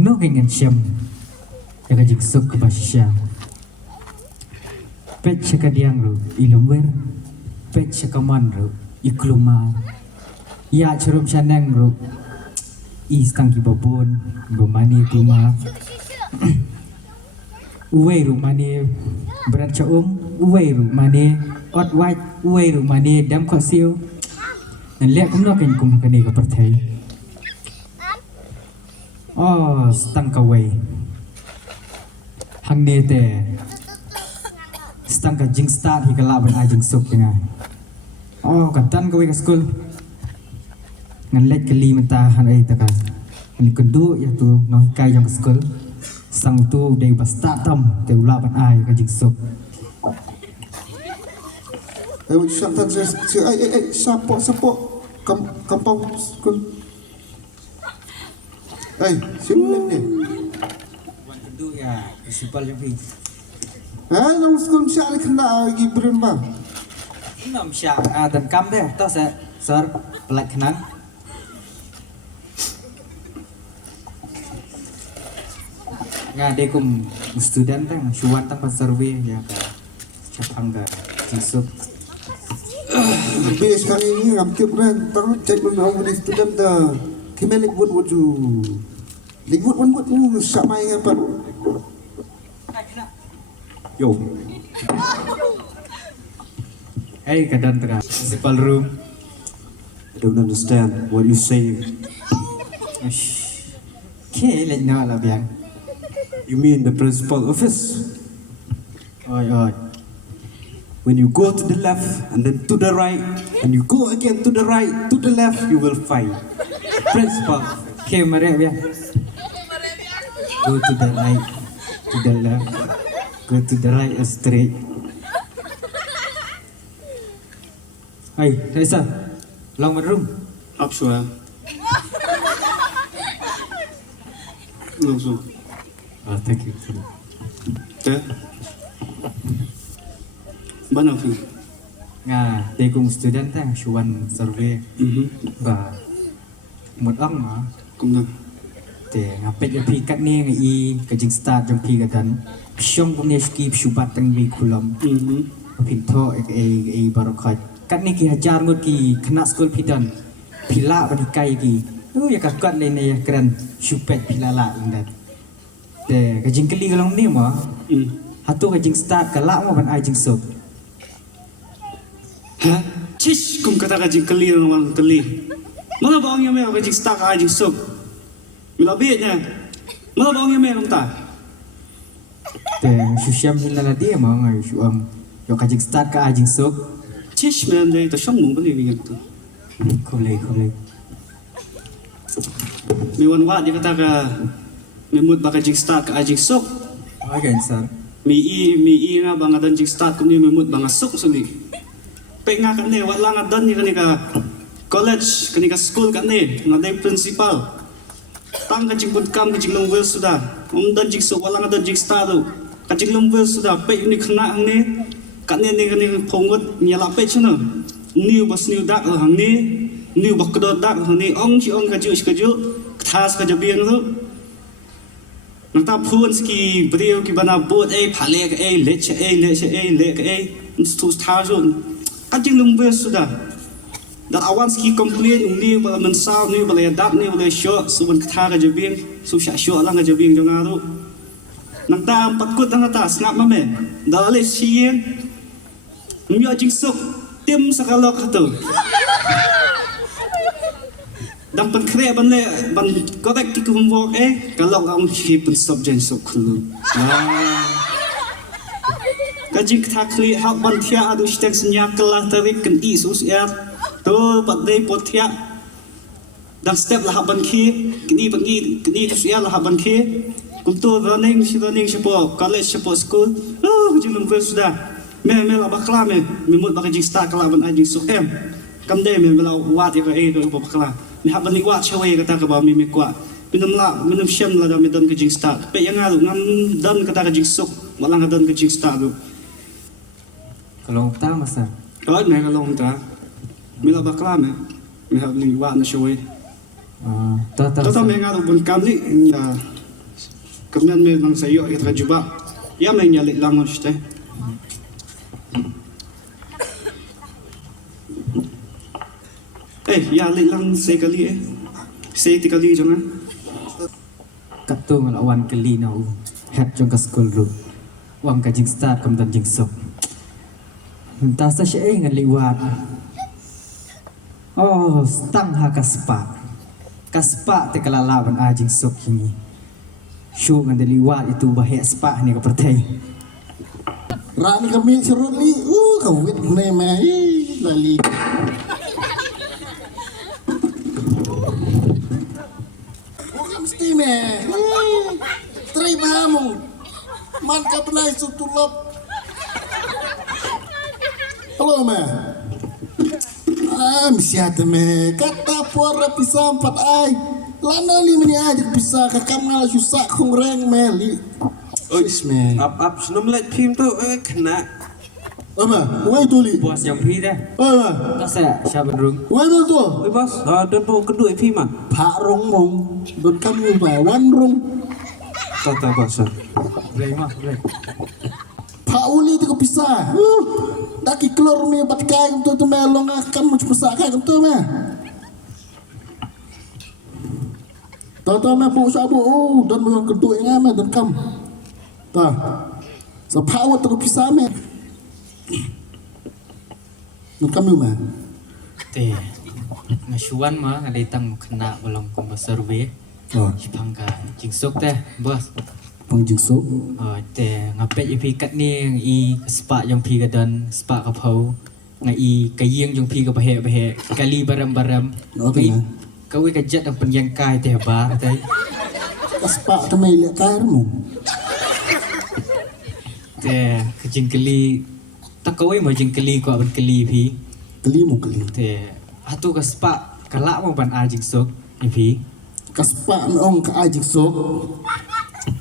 no dengan siam jaga jingsuk ke basya pet sekadiang ru ilumwer pet sekaman ru ikluma ya cerum sanang ru istang ki babon bomani kluma uwe ru mani berat uwe ru mani ot white uwe ru mani dam ko siu nan lek kum no kan kum kani ka Pyrthei oh stang ka wei hang ne te stang ka jingstad hi ka la ban a jingsuk nga oh ka tan ka wei ka school ngan lek ka li menta han ai ta ka ni kundu ya tu no kai jong school sang tu dei basta tam te ula ban ai ka jingsuk Shanta just sapo kampau school. Simulin ni. Wan kundu ya principal jong pi Nang school siya ni kena lagi burom bang. nam sya dan kam deh to sa sir pelak kenang ngade kum student tang suwan tang survey ya ka chapang ga Jisu Habis kali ini hampir pernah tahu cek menang di student dah. Kemana likwood tu? Likwood sama yang apa? Yo. hey kadan tengah principal room I don't understand what you saying. ke le na la biang You mean the principal office? oi When you go to the left and then to the right and you go again to the right to the left, you will find principal ke mare biang go to the right to the left go to the right straight hey Raisa long room Up sure. Langsung. thank you Teh. Mana tu? nga te kum student tang suwan survey ba một ong mà Cũng được. te nga pet ya pi kat ni nga i ka jingstad jong pi ka dan syong kum ne ski subat tang mi kulam pin tho e barokai kat ni ki hajar ngut ki khana school pi dan pila ba di kai ki ya ka kat le ne ya kran supet pila la indat te ka jingkeli ka long ni ma hatu ka jingstad ka la mo ban ai jingsuk Hah? Cish, kum kata kajing keli orang keli. Mana bang yang mereka kajing stak kajing sup. Mila biatnya. Mana bang yang mereka tak? te susyam hinala dia ma ngai suam yo ka jingstad ka ai jingsuk Cish, mereka dari tu syong mung beli begitu tu. khole Miwan wat dia kata ke memut bakal kajing stak kajing sup. again sir Mi i na bang adan kajing stak kum ni memut bang asuk suli. Penga kan ni wat lang adan ni kan college kan school kan ni ngadai principal. Tang kajing bootcamp kajing longwell sudah. Dan jing so walang adan jing star tu. Kajing longwell sudah pe ni kena hang ni. Kan ni pongot nyala pe chuna. New bas new dak hang ni. New bakdo dak hang ni ong kaju thas ka jabiang tu. Nang ta phun ski brio ki bana bot phale ka lech le ka stu thar zon. Kajing longwell sudah. Dan awan ski komplain ni bala mensal ni bala yadak ni bala syok suban kata ka jabing su syak syok lang ka jabing jong aru nang ta patkut nang ta snap mame dale sien mi jingsuk tim sakalok hatu dan pen kre ban le ban korek ti kum wok kalok ang chi pen subject sok khulu kajing kata kli hak ban thia adu stek senya kelah tarik kan i sus ya tu Pyrthei potia dan step lah ban ki kini tu sia lah ban ki kuntu running siapa college siapa school jilum sudah me la bakla me mut bakal jing start kala ban ajing sukem kam de me la wat ya tu bakla me haban ni wat chawe kata ka ba mi kwa minum syam la da me dan ka jing start pe yang alu ngam dan kata ka jing suk walang dan ka jing start tu kalau ta masa kalau me kalong ta Mila bakla me hab ni wa na showe ta me nga bun kam ni ya kemudian memang saya kita juga ya menyalik langon teh ya lang sekali sekali jangan katung lawan kali nau het jong ka school ru wang ka jingstad kam dan jingsuk entah sa siya ngan liwat oh stang ha kaspa te kalalawan a jingsuk kini syu ngan liwat itu bahaya spa ni ka Pyrthei Rani kami serut ni, kawit ni mai lali. Bukan mesti meh, terima mu, man ka penai sutulop. Halo meh, siat meh, kata puara pisah 4 ai, lana li meni ajak pisah kakam ngalah susah kong reng meli. Isme. Up senum let phim tu kena. Ama, wai tu li. bos yang pi dah Ama, tak saya siapa rung wai tu tu. Oi bos, dan po kedua phim ah. Pak rong mong, don kamu ba wan rong. Tata bos. boleh mah boleh Pak uli tu kepisah. Daki keluar me bat kai tu tu melong akan much pesak kai tu me. Tata me po sabu, don mo kedua ngame don kam. Tah. Sa power tu kepisah me. Don kamu me. teh ngasuan mah ada tang kena belum ke survey Oh, Pangka jingsuk teh bos pang jingsuk. teh ngapet yang pi kat ni yang i spa yang pi kadan spa kapau ngai kayeng yang pi ka bahe kali baram Okay. kau ka jet ang penyangkai teh bar teh Kaspa tu me le kai mu. teh kejengkeli tak kau mau jengkeli ko ban keli pi Keli mu keli. teh atu ka spa kalak mo ban a jingsuk ni pi Kaspa ong ka ajik sok.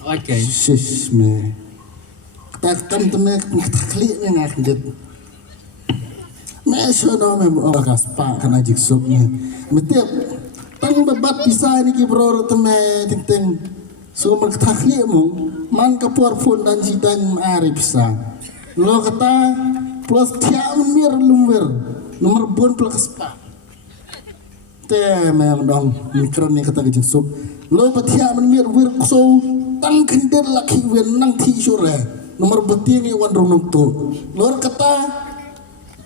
okay Shish me. Takkan tu me takli me nak dit. Me shono me kaspa kan ajik sok me. Metiap tang babat pisah ni ki bro tu me ting so mag takli mo man ka por phone dan jidan ari pisah. Lo kata plus tiam mir lumber nomor bon plus kaspa. Teh memang dong mikron ni kata ajik sok. Lo patia man mir wir so tang kender laki wir nang ti sure nomor beti ni wan rong tu. Lo kata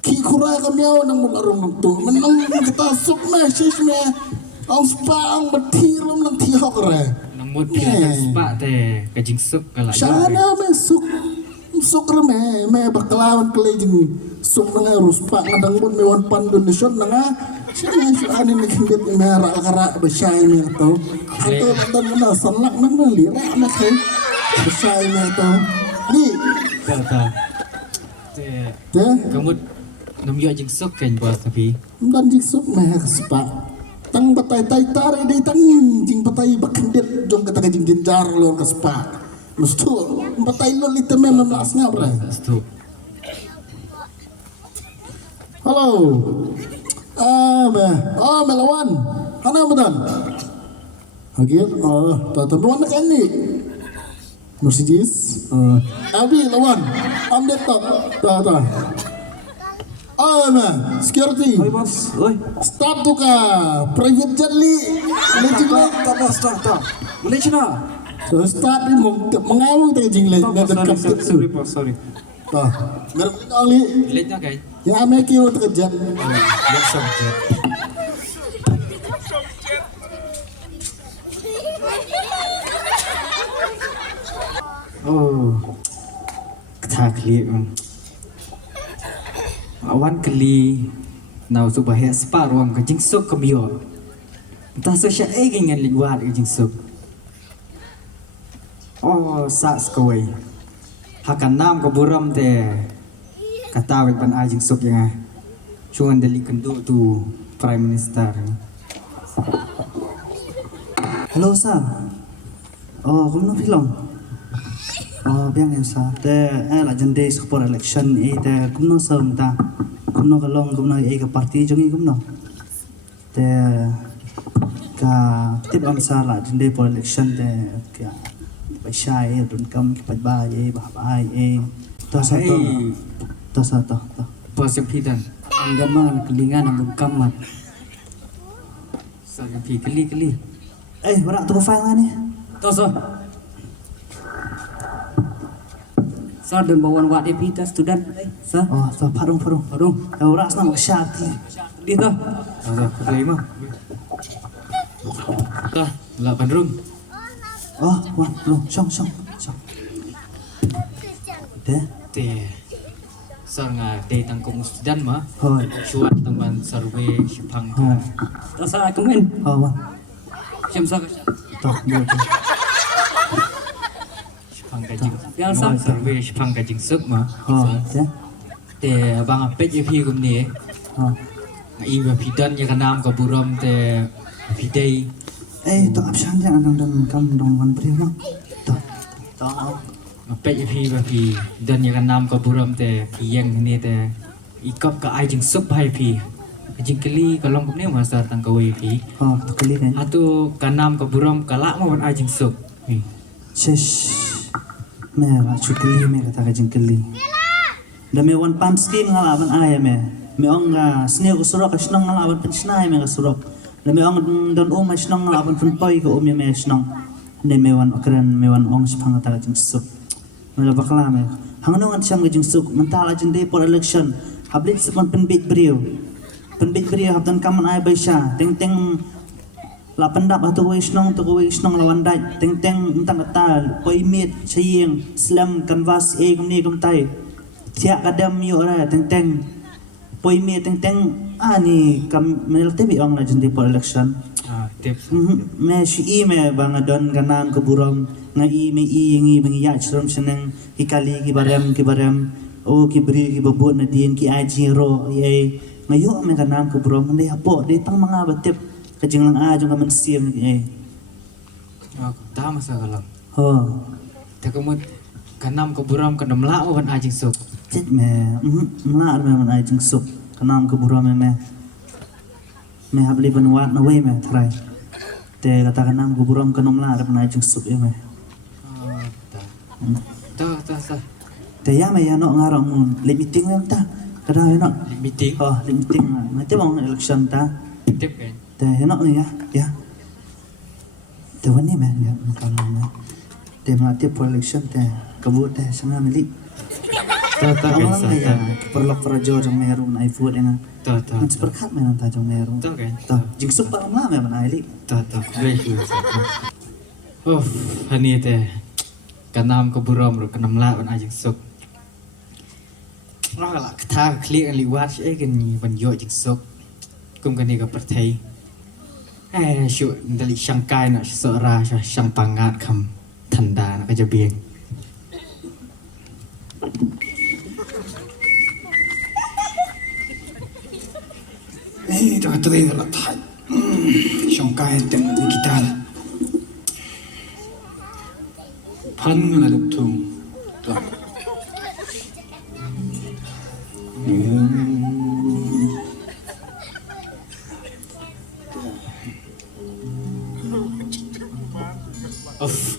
ki kura kamiao nang mul rong tu. Menang kata sok me shish me. Ang spa ang beti rom nang ti hok re. namut pi ka spa teh ka jingsuk kalak Sana me sok re me baklawan kelejing sok nang ruspa ngadang mun me wan pandonation nang sini ani ni kindet merah kara besyai me to. Atau dan mana sanlak nang lira na kay besyai me to. Ni ta teh teh kamu namyo jingsuk kan bos tapi dan jingsuk me spa. Tang batay tay tare day tang jing batay bakendet jong kata jing jinjar lo ka spa. Musto batay lo lite me memlas nga bre. Astu. Halo. Melawan. Hana bedan. Hagiat tata buan nak ni. Mercedes. Abi lawan. Amdet tak. Tata. Security. Oi bos, oi. Start tu ka. Private jet li. Legend li. Tak bos, tak. Boleh cina. So start ni mengawang tak jing le. Sorry bos, sorry. Tah. Merek ali. Let na kay. Ya ame ki tak jet. Let som je. Oh. Kata kli. Awan kali nau tu bahaya spa ruang ke jingsuk ke bio. Entah so sya dengan liwat ke jingsuk. Oh sak skawai. Hakan nam ke burom te kata wek ban a jingsuk yang cuman dali kendu tu prime minister. Hello sa. Oh, kamu nak film? Oh, biang yang sa. Te la jende support election te kamu nak sa ta. Kamu nak kalong kamu nak ke parti jongi kamu nak. Te ka tip am sa la jende for election te ka Baisha dun kam ki padba bah ai to sa to Pas yang pidan. Anggan man kelingan ang kamat. Sa yang pi keli. berak tu file ngani Toso. Sa dan bawan wat epita student sa. oh to parung berak sana mak syat Di to. Ada kelai mah. Dah, lah pandrung. oh wan song de Te. Sar nga day tang kong student mah. hoi Chuat tang ban survey shipang hoi Tosa kemen. wan Syam sa. to dia shipang ka jing. Yang sa. Survey shipang ka jingsuk mah. hoi de Te abang apet ye pi kum ni. oh Nga iba pidan ye kanam ka burom te Pyrthei. to option dia anang dan kam dong wan beri no to Apet ye pi ba pi dan ye kanam ka burom te pi yang ni te ikop ka ai jingsuk bai pi. Jing keli kalong kum ni masa tang ka wei pi. oh to kali kan Atu kanam ka burom kalak mo ban ai jingsuk. Shesh. Mera chukli me kata ka jingkeli. Da me wan pan scheme ngalaban ay me. Me ong sneo ko surok asnong ngalaban pan snai me ka surok. Da me ong don ma asnong ngalaban pan poi ko me asnong. Ne me wan okran me wan ong spang kata ka jingsuk. Me la bakla me. Hangno ngan syam ka jingsuk mentala jing day for election. Hablit sepan pen bit brio. Pen bit brio habdan kaman ay baisha. Teng la pendap atau wisnong lawan dai teng entang kata koi mit saying slam canvas kumni kumtai tiak kadam yo ra teng poi mit teng ani kam melte bi ong la jendi for election Tips. me shi me bang adon ganam ke burom ngai me ngi bang ya chrom seneng ikali ki baram o ki bri ki babut na din ki aji ro ye ngayo me ganam ke burom ndai apo dei tang mga batip kajing lang jong kaman siam ni Aku tahu masa kalau. ho Tak kemud kanam ka buram ka namla o ban ai jingsuk. chết mẹ mla me man ai jing sup kanam ke burom me habli ban wat na we me try te kata kanam ke burom kanam la ban ai jing sup me Tak. te ya me ya no ngarong mun le meeting me ta kada ya no Meeting. le meeting na te bang election ta Tip kan. te ya no ni ya te wani me ya kalau me te ma te for election te kabut te sana milik Tak Orang kan. ya perlu perajo jong meru na iPhone dengan Tak. Nanti berkat memang tak jong meru. Tak kan. Tuh, jingsuk parang lah memang aili. Tak. Baik. Oh, hani teh. Kanam ka buram ro kanam la ban ai jingsuk. Lah kata klik an liwat ai kan ni ban yo jingsuk. Kum kan ni ka Pyrthei. Syu dali Shanghai na sora sang pangat kam thanda na ka jabieng. Dah terima lah thai. Shanghai tengah ni kita lah. Pan lah leptung. Tuh.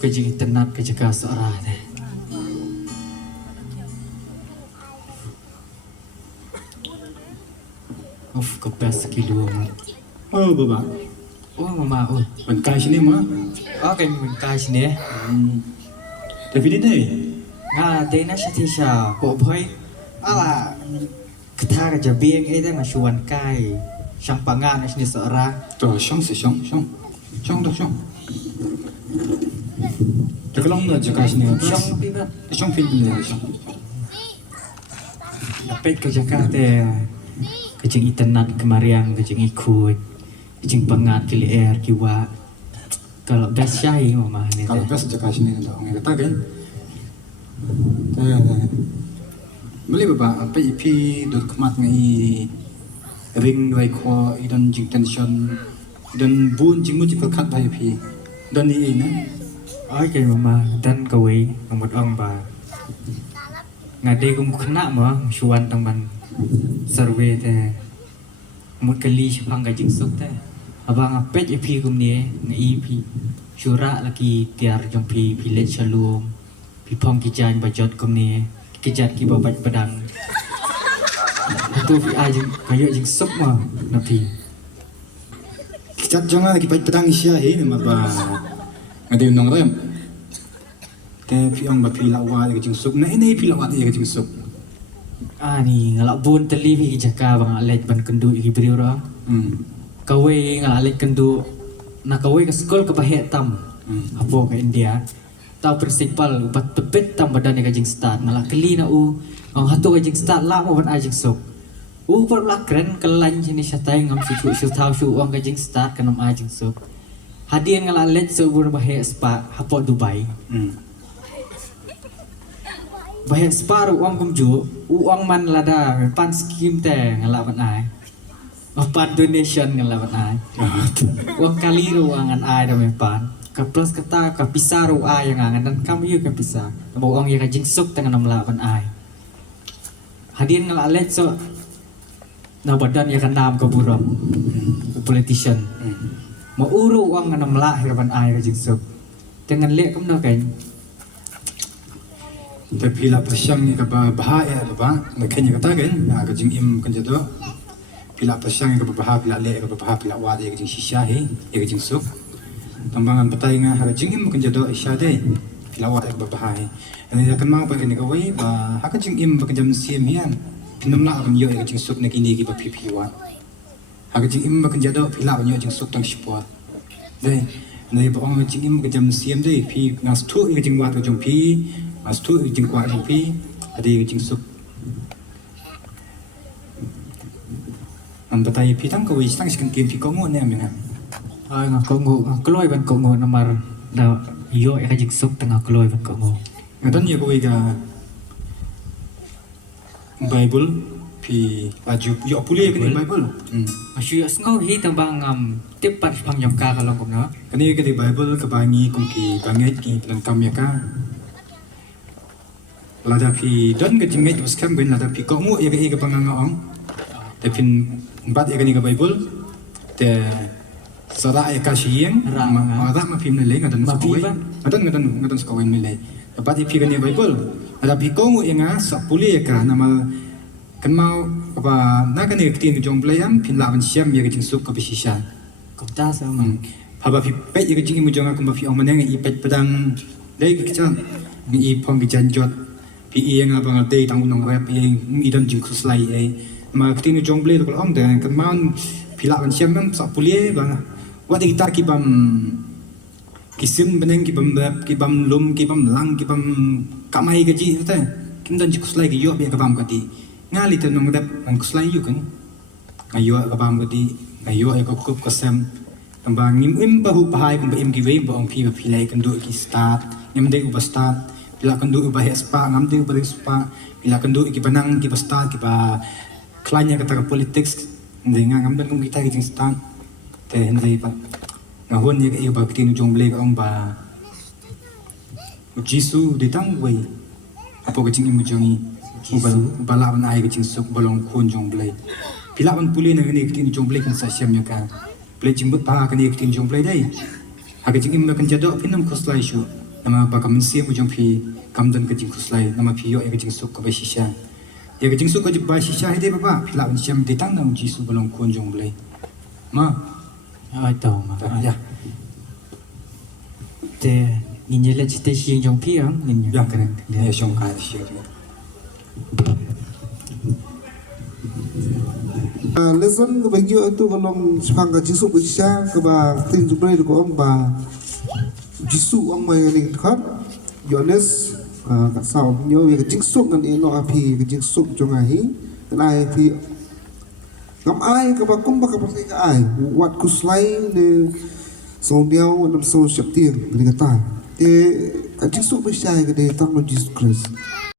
Kajing tenat kajaga sora teh. Kebas kilo. Oh, bapa. Oh, mama. Oh, Bengkai sini mah. okay, bengkai sini. Tapi ni deh. Nga, day na siya tisya. Boy. Ala, kata ka jabieng dah masuan kai. Siyang pangan na sini seorang. Tuh, syong si syong. Syong dah syong. Jaga long dah jaga sini. Siyang pibat. Syong pin ni syong. Dapat kajaga teh. Kajing internet kemariang, kajing ikut. Kajing pangat kili air kiwa. Kalau best syai mama ni. Kalau best jaga sini dah. Orang kata kan. Beli bapa apa ipi dot kemat ngai ring dua ko idan jing tension idan bun jing mu jipal kat bai ipi dan ni na Ay kay mama dan kaway ang ong ba. Nga day kung kena mo suwan tang ban survey te. Mut kali siya pang kajing suk te. Abang apet ipi kum ni nga ipi. Syura lagi tiar jompi pilet shalom pipong kijan bajot komni kijat ki babat pedang tu ajeng kayo jing sok ma napi Kicat jangan lagi pedang isya he nama ba ngadi nong rem te piang ba pila wa ke jingsuk na ini pila wa ke jingsuk ni ngalak bun teli pi jaka bang alet ban kendu iki beri ora kawe ngalak alet kendu na kawe ke sekolah ke bahek tam apa ke India tau principal ubat pepet tam badan ke jingsad ngalak keli na ang hatu ke jingsad la mo ban ajing sok per la keren kelan jenis satai ngam su tau su uang ke jingsad kanam ajing sok hadian ngalak alet sebur bahek Spah hapo Dubai bahek Spah uang kumju uang man lada pan skim te ngalak ban ai pan donation ngalak ban ai uang kali ruangan ai da pan ka plus kata ka pisar ai yang angan dan kami yu ka pisar bo uang ya ka jingsuk tangan ngalak ban ai hadian ngalak alet so na badan ya kan nam ka burom politician mau uru uang nganam la hirban ai ka jingsuk dengan lek kum na kan te pila pasyang ni ka ba bahaya ba na kenya kata kan na ka jing im kan jado pila pasyang ka baha pila le ka baha pila wa de ka jing shisha he ya ka jing suk tambangan patay nga ha jing im kan jado isya de pila wa ka baha he ani kan ma pa kan ka wai ba ha ka jing im ba ka jam sim hian pinam na kan yo ka jing suk na kini ki ba phi wa ha ka jing im ba kan jado pila wa yo jing suk tang shipwa de nei ba ong jing im ka jam sim de phi ngas thu ka jing wa ka jong phi mas tu jing kwa jing pi ada jing suk am batai pi tang ko wi sang skan kim pi ko ngo ne amina ai nga ko ngo kloi ban ko ngo namar da yo ka jingsuk tengah kloi ban ko ngo ngadan ye ko wi ga bible pi aju yo puli ke bible asu yo ngau hi tambang tip pat phang yam ka kalong ko na kani ke bible ke bangi kum ki bangai ki plan kam ya ka lada pi don ke jingmet us kam ben lada pi ko mu ye ke panganga ong te pin bat ye ke bible te sara ye ka shiyeng ra ma pim ne le ngadan skoi ngadan skoi ne le bat ye pi ke bible lada pi ko mu ye nga sa puli ye ka nama kan mau apa na kan ye tin jong playam pin la ban siam ye ke jing suk ko bi shisha ko ta sa ma haba pi pe ye ke jing mu jong ko ma pi ong maneng i pe pedang le ke chan ni i pong ki jan jot pi yang apa ngate tang unong rap yang idan jing khuslai ma ktin jong ble ko ong de kan man pila ban siam nam sa pulie bang wa de gitar ki bam kisim beneng ki bam lum ki bam lang ki bam kamai ke ji ta kim dan jing khuslai ki yo be ka bam ka di ngali te nong rap ang khuslai yu kan ayo ka bam ka di ayo ko kup ka sem tambang im ba hu bahai kum ba im ki we ba ong pi ba pilai kan do ki start ngam de ba start bila kendu ubah Spah ngamti ubah Spah bila kendu iki panang ki pasta ki ba klanya kata politics ndenga ngamdan kum kita ki stan te hendai pa ngahon ye ke ba ktin jong ble ka ong ba Jisu ditang wei apa ke jing im jongi ba la ban ai ke jing suk balong khun jong ble bila ban puli na ni ktin jong ble kan sa syam ya ka ble jing bu pa kan ni ktin jong ble dai ha ke jing im kan jado pinam khoslai shu nama ba kam siam jong phi kamdan ke jing khuslai nama phi yo ke jing suk ko ba shisha ye ke jing suk ko ba shisha he de ba phila ban siam de tang na Jisu balong khun jong ble ma ai tao ma ya te ninje le chite shi jong pi ang ninje ya keren ye shong ka shi lesson ke bagi tu kalau sepang ke Jisu bisa ke ba tin jubre ko om ba Jisu ông mày này khác Yohanes cả sao nhớ về cái chính xúc này nó thì cái chính xúc cho ngày cái này thì ngắm ai các bạn cũng bắt gặp cái ai what could slide ne song đeo nằm sâu sập tiền cái cái tài thì cái chính xúc với sai cái đề tăng nó Jesus Christ